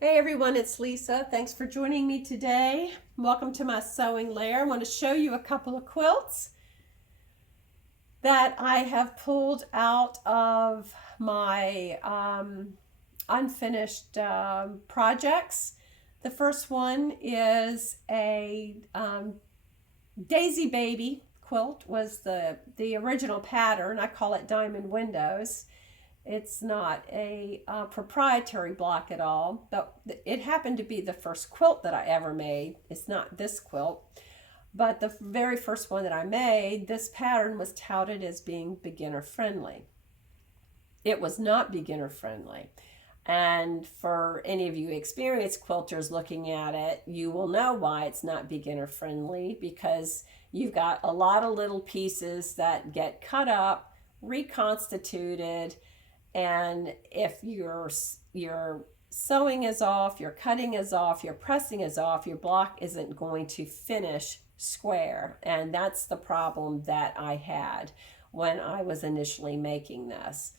Hey everyone, it's Lisa. Thanks for joining me today. Welcome to my sewing lair. I want to show you a couple of quilts that I have pulled out of my unfinished projects. The first one is a Daisy Baby quilt, was the original pattern. I call it Diamond Windows. It's not a proprietary block at all, but it happened to be the first quilt that I ever made. It's not this quilt, but the very first one that I made, this pattern was touted as being beginner friendly. It was not beginner friendly. And for any of you experienced quilters looking at it, you will know why it's not beginner friendly, because you've got a lot of little pieces that get cut up, reconstituted, and if your sewing is off, your cutting is off, your pressing is off, your block isn't going to finish square. And that's the problem that I had when I was initially making this.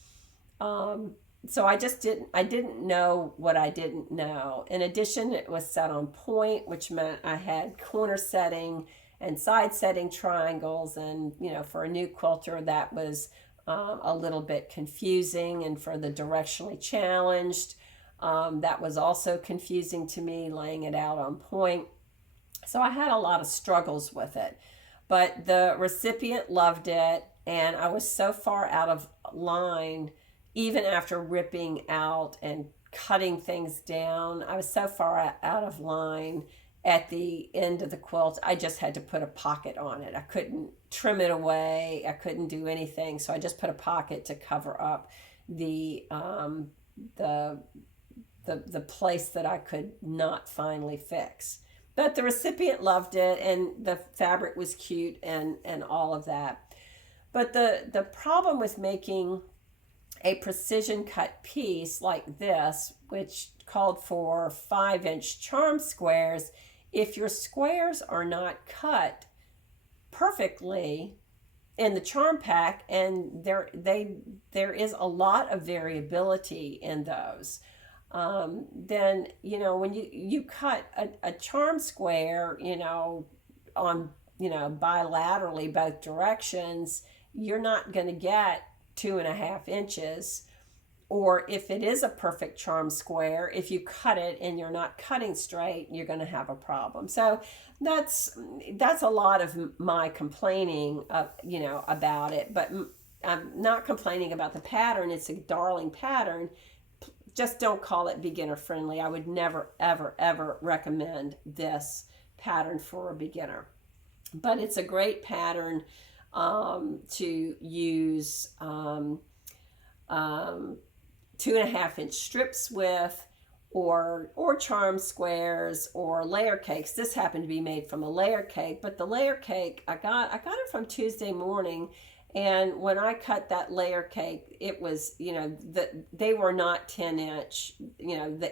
Um, so I didn't know what I didn't know. In addition, it was set on point, which meant I had corner setting and side setting triangles. And, for a new quilter, that was a little bit confusing. And for the directionally challenged, that was also confusing to me, laying it out on point. So I had a lot of struggles with it. But the recipient loved it, and I was so far out of line, even after ripping out and cutting things down. I was so far out of line at the end of the quilt, I just had to put a pocket on it. I couldn't trim it away. I couldn't do anything, so I just put a pocket to cover up the the the place that I could not finally fix. But the recipient loved it, and the fabric was cute, and all of that. But the problem with making a precision cut piece like this, which called for 5-inch charm squares, if your squares are not cut perfectly in the charm pack, and there is a lot of variability in those, then when you cut a charm square, on bilaterally both directions, you're not going to get 2.5 inches. Or if it is a perfect charm square, if you cut it and you're not cutting straight, you're going to have a problem. So that's a lot of my complaining, about it. But I'm not complaining about the pattern. It's a darling pattern. Just don't call it beginner friendly. I would never, ever, ever recommend this pattern for a beginner. But it's a great pattern to use 2.5-inch strips with, or charm squares, or layer cakes. This happened to be made from a layer cake, but the layer cake I got it from Tuesday Morning. And when I cut that layer cake, it was, they were not 10-inch.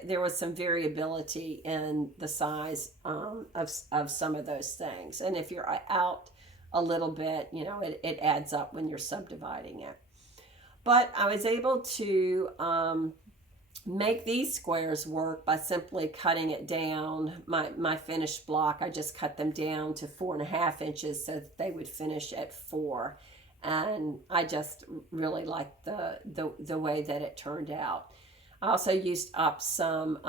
There was some variability in the size of some of those things. And if you're out a little bit, it adds up when you're subdividing it. But I was able to make these squares work by simply cutting it down. My finished block, I just cut them down to 4.5 inches so that they would finish at 4. And I just really liked the way that it turned out. I also used up some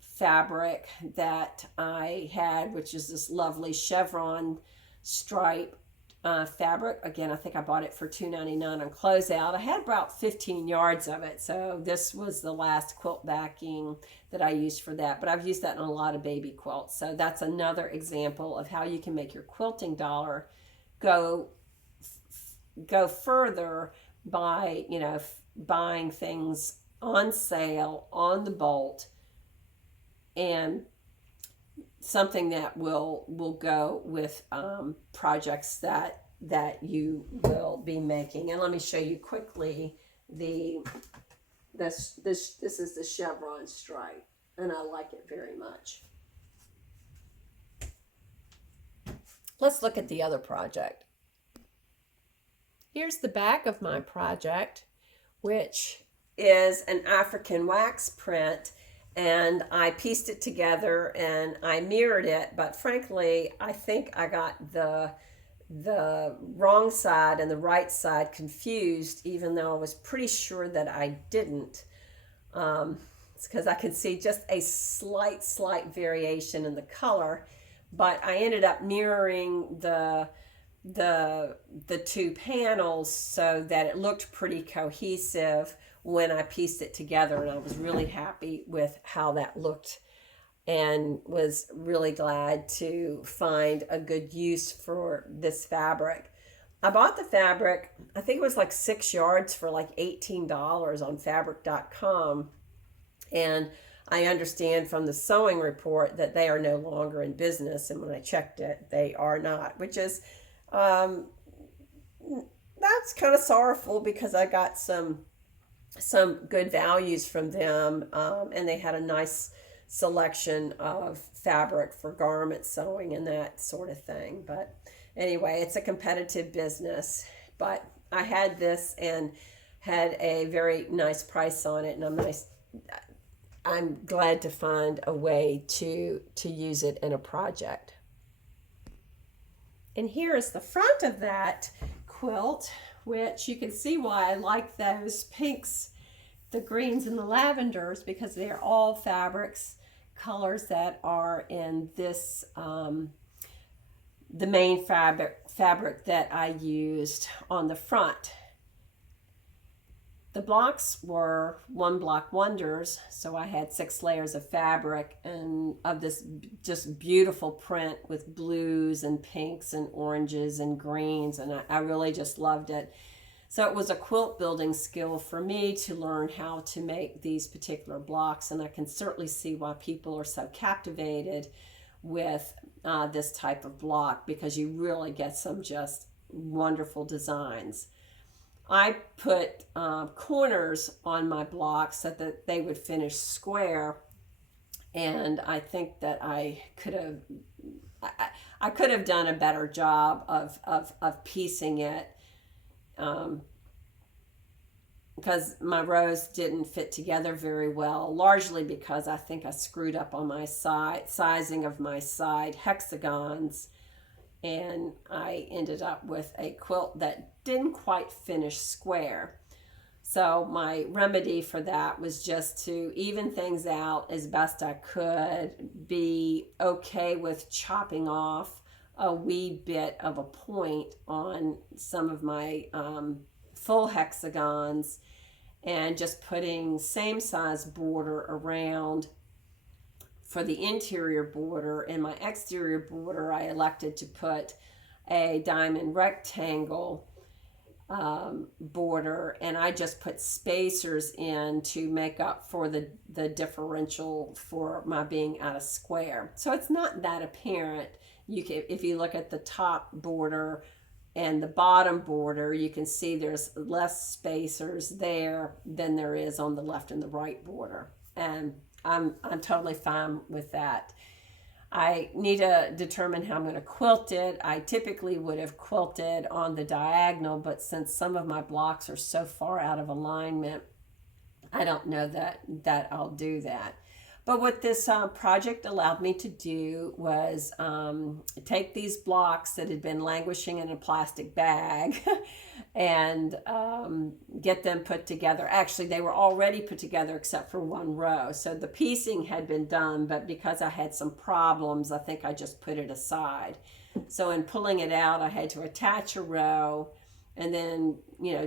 fabric that I had, which is this lovely chevron stripe fabric. Again, I think I bought it for $2.99 on closeout. I had about 15 yards of it, so this was the last quilt backing that I used for that. But I've used that in a lot of baby quilts, so that's another example of how you can make your quilting dollar go further by buying things on sale on the bolt, and something that will go with projects that you will be making. And let me show you quickly this is the chevron stripe, and I like it very much. Let's look at the other project. Here's the back of my project, which is an African wax print. and I pieced it together and I mirrored it. But frankly, I think I got the wrong side and the right side confused, even though I was pretty sure that I didn't. It's because I could see just a slight variation in the color, but I ended up mirroring the two panels so that it looked pretty cohesive when I pieced it together, and I was really happy with how that looked and was really glad to find a good use for this fabric. I bought the fabric, I think it was like 6 yards for like $18 on fabric.com. And I understand from the sewing report that they are no longer in business. And when I checked it, they are not, which is, um, that's kind of sorrowful because I got some good values from them, and they had a nice selection of fabric for garment sewing and that sort of thing. But anyway, it's a competitive business. But I had this and had a very nice price on it, and I'm glad to find a way to use it in a project. And here is the front of that quilt, which you can see why I like those pinks, the greens, and the lavenders, because they're all fabrics, colors that are in this, the main fabric that I used on the front. The blocks were one Block Wonders, so I had 6 layers of fabric and of this just beautiful print with blues and pinks and oranges and greens, and I really just loved it. So it was a quilt building skill for me to learn how to make these particular blocks, and I can certainly see why people are so captivated with this type of block, because you really get some just wonderful designs. I put corners on my blocks so that they would finish square, and I think that I could have done a better job of piecing it, because my rows didn't fit together very well, largely because I think I screwed up on my sizing of my side hexagons, and I ended up with a quilt that didn't quite finish square. So my remedy for that was just to even things out as best I could, be okay with chopping off a wee bit of a point on some of my full hexagons, and just putting same size border around for the interior border. And my exterior border, I elected to put a diamond rectangle border, and I just put spacers in to make up for the differential for my being out of square. So it's not that apparent. You can, if you look at the top border and the bottom border, you can see there's less spacers there than there is on the left and the right border, and I'm totally fine with that. I need to determine how I'm going to quilt it. I typically would have quilted on the diagonal, but since some of my blocks are so far out of alignment, I don't know that I'll do that. But what this project allowed me to do was take these blocks that had been languishing in a plastic bag and get them put together. Actually, they were already put together except for one row. So the piecing had been done, but because I had some problems, I think I just put it aside. So in pulling it out, I had to attach a row and then,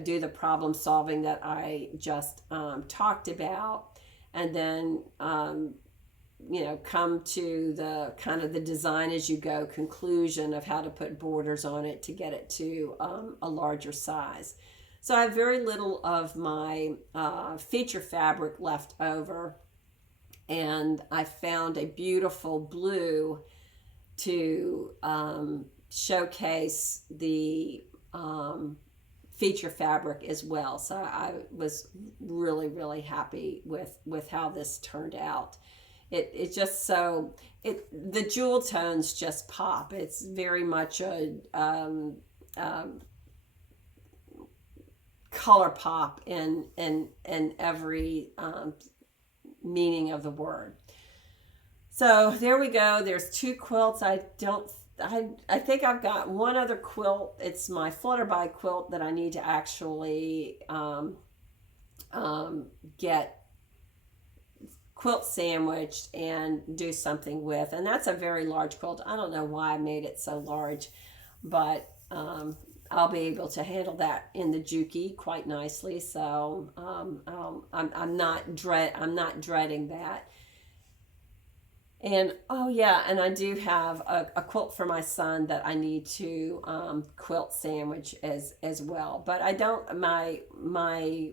do the problem solving that I just talked about. And then, come to the kind of the design as you go conclusion of how to put borders on it to get it to a larger size. So I have very little of my feature fabric left over, and I found a beautiful blue to showcase the feature fabric as well. So I was really happy with how this turned out. It just the jewel tones just pop. It's very much a color pop in every meaning of the word. So there we go. There's 2 quilts. I think I've got one other quilt. It's my Flutterby quilt that I need to actually get quilt sandwiched and do something with. And that's a very large quilt. I don't know why I made it so large, but I'll be able to handle that in the Juki quite nicely. So I'm not dreading that. And oh yeah, and I do have a quilt for my son that I need to quilt sandwich as well. But I don't, my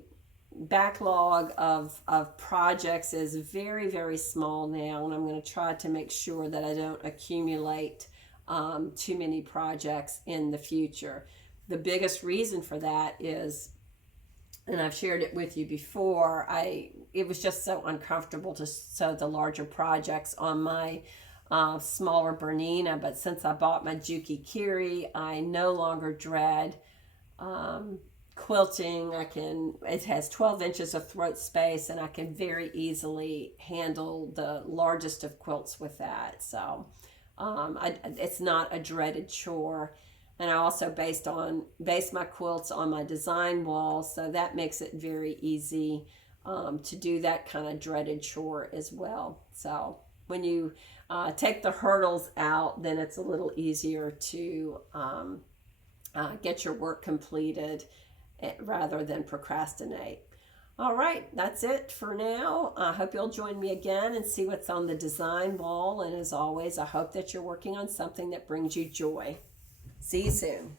backlog of projects is very, very small now, and I'm going to try to make sure that I don't accumulate too many projects in the future. The biggest reason for that is, and I've shared it with you before, it was just so uncomfortable to sew the larger projects on my smaller Bernina. But since I bought my Juki Kiri, I no longer dread quilting. It has 12 inches of throat space, and I can very easily handle the largest of quilts with that. So it's not a dreaded chore. And I also base my quilts on my design wall, so that makes it very easy to do that kind of dreaded chore as well. So when you take the hurdles out, then it's a little easier to get your work completed rather than procrastinate. All right, that's it for now. I hope you'll join me again and see what's on the design wall. And as always, I hope that you're working on something that brings you joy. See you soon.